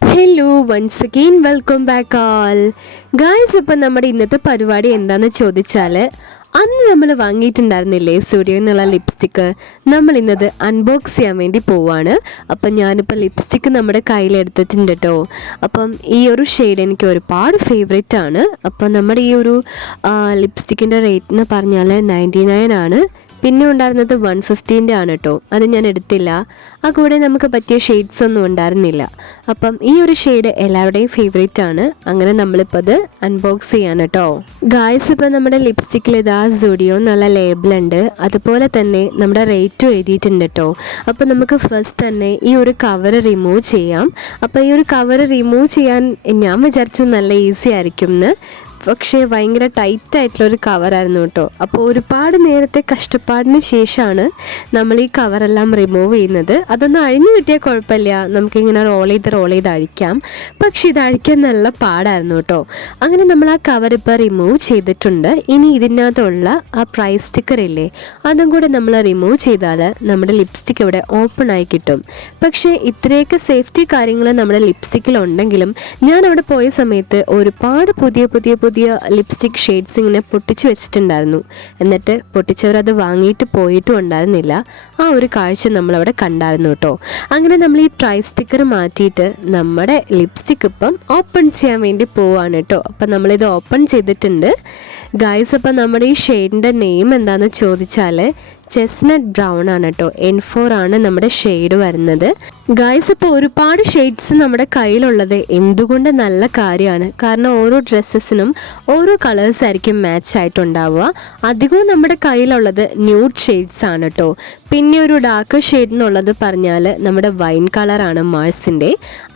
Hello once again welcome back all guys. ഇപ്പം നമ്മുടെ ഇന്നത്തെ പരിപാടി എന്താണെന്ന് ചോദിച്ചാൽ, അന്ന് നമ്മൾ വാങ്ങിയിട്ടുണ്ടായിരുന്നില്ലേ സ്റ്റുഡിയോയിൽ നിന്നുള്ള ലിപ്സ്റ്റിക്ക്, നമ്മൾ ഇന്നത് അൺബോക്സ് ചെയ്യാൻ വേണ്ടി പോവാണ്. അപ്പം ഞാനിപ്പോൾ ലിപ്സ്റ്റിക്ക് നമ്മുടെ കയ്യിലെടുത്തിട്ടുണ്ട് കേട്ടോ. അപ്പം ഈ ഒരു ഷെയ്ഡ് എനിക്ക് ഒരുപാട് ഫേവറേറ്റ് ആണ്. അപ്പം നമ്മുടെ ഈ ഒരു ലിപ്സ്റ്റിക്കിൻ്റെ റേറ്റ് എന്ന് പറഞ്ഞാൽ 99 ആണ്. പിന്നെ ഉണ്ടായിരുന്നത് 150 ആണ് കേട്ടോ. അത് ഞാൻ എടുത്തില്ല. ആ കൂടെ നമുക്ക് പറ്റിയ ഷെയ്ഡ്സ് ഒന്നും ഉണ്ടായിരുന്നില്ല. അപ്പം ഈ ഒരു ഷെയ്ഡ് എല്ലാവരുടെയും ഫേവറേറ്റ് ആണ്. അങ്ങനെ നമ്മളിപ്പോൾ അത് അൺബോക്സ് ചെയ്യാണ് കേട്ടോ. ഗായ്സ്, ഇപ്പോൾ നമ്മുടെ ലിപ്സ്റ്റിക്കിൽ ഇതാ സ്റ്റുഡിയോ എന്നുള്ള ലേബിളുണ്ട്. അതുപോലെ തന്നെ നമ്മുടെ റേറ്റും എഴുതിയിട്ടുണ്ട് കേട്ടോ. അപ്പോൾ നമുക്ക് ഫസ്റ്റ് തന്നെ ഈ ഒരു കവർ റിമൂവ് ചെയ്യാം. അപ്പോൾ ഈ ഒരു കവർ റിമൂവ് ചെയ്യാൻ ഞാൻ വിചാരിച്ചു നല്ല ഈസി ആയിരിക്കും എന്ന്. പക്ഷേ ഭയങ്കര ടൈറ്റായിട്ടുള്ളൊരു കവറായിരുന്നു കേട്ടോ. അപ്പോൾ ഒരുപാട് നേരത്തെ കഷ്ടപ്പാടിന് ശേഷമാണ് നമ്മൾ ഈ കവറെല്ലാം റിമൂവ് ചെയ്യുന്നത്. അതൊന്നും അഴിഞ്ഞു കിട്ടിയാൽ കുഴപ്പമില്ല, നമുക്കിങ്ങനെ റോൾ ചെയ്ത് അഴിക്കാം. പക്ഷേ ഇത് അഴിക്കാൻ നല്ല പാടായിരുന്നു കേട്ടോ. അങ്ങനെ നമ്മൾ ആ കവർ ഇപ്പോൾ റിമൂവ് ചെയ്തിട്ടുണ്ട്. ഇനി ഇതിനകത്തുള്ള ആ പ്രൈസ് സ്റ്റിക്കർ ഇല്ലേ, അതും കൂടെ നമ്മൾ റിമൂവ് ചെയ്താൽ നമ്മുടെ ലിപ്സ്റ്റിക്ക് ഇവിടെ ഓപ്പൺ ആയി കിട്ടും. പക്ഷേ ഇത്രയൊക്കെ സേഫ്റ്റി കാര്യങ്ങൾ നമ്മുടെ ലിപ്സ്റ്റിക്കിലുണ്ടെങ്കിലും ഞാൻ അവിടെ പോയ സമയത്ത് ഒരുപാട് പുതിയ ലിപ്സ്റ്റിക് ഷെയ്ഡ്സ് ഇങ്ങനെ പൊട്ടിച്ച് വെച്ചിട്ടുണ്ടായിരുന്നു. എന്നിട്ട് പൊട്ടിച്ചവരത് വാങ്ങിയിട്ട് പോയിട്ടും ഉണ്ടായിരുന്നില്ല. ആ ഒരു കാഴ്ച നമ്മളവിടെ കണ്ടായിരുന്നു കേട്ടോ. അങ്ങനെ നമ്മൾ ഈ പ്രൈസ് സ്റ്റിക്കർ മാറ്റിയിട്ട് നമ്മുടെ ലിപ്സ്റ്റിക് ഇപ്പം ഓപ്പൺ ചെയ്യാൻ വേണ്ടി പോവാണ് കേട്ടോ. അപ്പം നമ്മളിത് ഓപ്പൺ ചെയ്തിട്ടുണ്ട് ഗായ്സ്. അപ്പം നമ്മുടെ ഈ ഷെയ്ഡിൻ്റെ നെയിം എന്താണെന്ന് ചോദിച്ചാൽ ചെസ്നട്ട് ബ്രൗൺ ആണ് കേട്ടോ. N4 ആണ് നമ്മുടെ ഷെയ്ഡ് വരുന്നത്. ഗായ്സ്, ഇപ്പോൾ ഒരുപാട് ഷെയ്ഡ്സ് നമ്മുടെ കയ്യിലുള്ളത് എന്തുകൊണ്ട് നല്ല കാര്യമാണ്. കാരണം ഓരോ ഡ്രസ്സസിനും ഓരോ കളേഴ്സ് ആയിരിക്കും മാച്ച് ആയിട്ടുണ്ടാവുക. അധികവും നമ്മുടെ കയ്യിലുള്ളത് ന്യൂഡ് ഷെയ്ഡ്സ് ആണ് കേട്ടോ. പിന്നെ ഒരു ഡാർക്ക് ഷെയ്ഡ് എന്നുള്ളത് പറഞ്ഞാൽ നമ്മുടെ വൈൻ കളറാണ് മാഴ്സിൻ്റെ.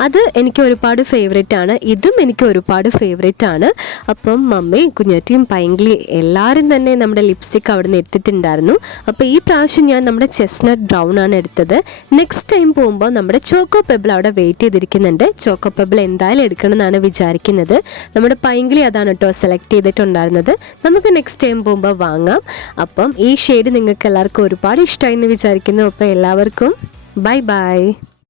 അത് എനിക്ക് ഒരുപാട് ഫേവറേറ്റ് ആണ്. ഇതും എനിക്ക് ഒരുപാട് ഫേവറേറ്റ് ആണ്. അപ്പം മമ്മി, കുഞ്ഞറ്റിയും, പൈങ്കിളി എല്ലാവരും തന്നെ നമ്മുടെ ലിപ്സ്റ്റിക്ക് അവിടെ നിന്ന് എടുത്തിട്ടുണ്ടായിരുന്നു. അപ്പോൾ ഈ പ്രാവശ്യം ഞാൻ നമ്മുടെ ചെസ്നട്ട് ബ്രൗൺ ആണ് എടുത്തത്. നെക്സ്റ്റ് ടൈം പോകുമ്പോൾ നമ്മുടെ ചോക്കോ പെബിൾ അവിടെ വെയിറ്റ് ചെയ്തിരിക്കുന്നുണ്ട്. ചോക്കോ പെബിൾ എന്തായാലും എടുക്കണം എന്നാണ് വിചാരിക്കുന്നത്. നമ്മുടെ പൈങ്കിളി അതാണ് കേട്ടോ സെലക്ട് ചെയ്തിട്ടുണ്ടായിരുന്നത്. നമുക്ക് നെക്സ്റ്റ് ടൈം പോകുമ്പോൾ വാങ്ങാം. അപ്പം ഈ ഷെയ്ഡ് നിങ്ങൾക്ക് എല്ലാവർക്കും ഒരുപാട് ഇഷ്ടമായി എന്ന് വിചാരിക്കുന്നു. അപ്പോൾ എല്ലാവർക്കും ബൈ ബൈ.